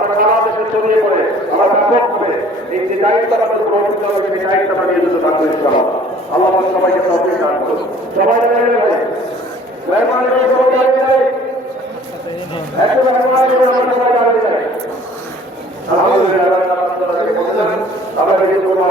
আমরা সারা দেশে ছড়িয়ে পড়ে আমরা ব্যাপকভাবে এই যে দায়িত্ব আমাদের গ্রহণ করতে হবে সেই দায়িত্ব আমরা নিয়ে যেতে থাকবো ইনশাআল্লাহ। আল্লাহ সবাইকে তৌফিক দান করুন। সবাই মিলে ভাই মেহরবানি করে সবাই দাঁড়িয়ে যাই, একটু মেহরবানি করে আমরা সবাই দাঁড়িয়ে যাই। আলহামদুলিল্লাহ আপনারা কিছু কোনো